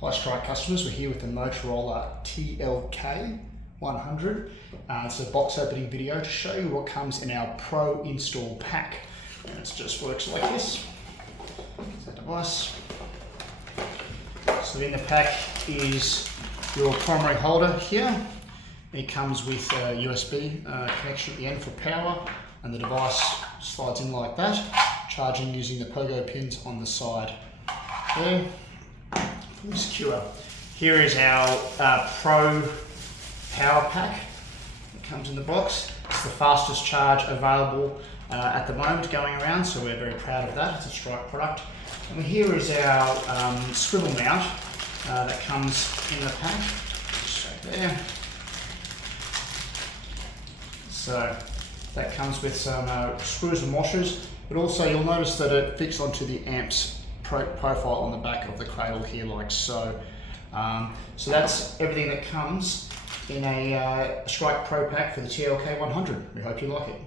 Hi Strike customers, we're here with the Motorola TLK 100. It's a box opening video to show you what comes in our Pro install pack. And it just works like this. It's a device. So in the pack is your primary holder here. It comes with a USB connection at the end for power, and the device slides in like that, charging using the pogo pins on the side there. Fully secure. Here is our Pro power pack that comes in the box. It's the fastest charge available at the moment going around, so we're very proud of that. It's a Strike product. And here is our swivel mount that comes in the pack, just right there. So that comes with some screws and washers, but also you'll notice that it fits onto the amp's profile on the back of the cradle here, like so. So that's everything that comes in a Strike Pro pack for the TLK 100. We hope you like it.